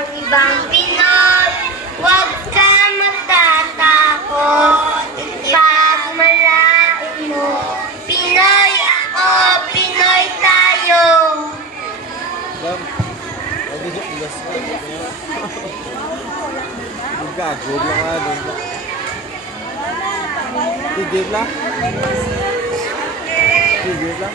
ang ibang Pinoy. Huwag ka matatakot pag malain mo. Pinoy ako, Pinoy tayo. Gago lang nga doon. Tigil lang. Tigil lang.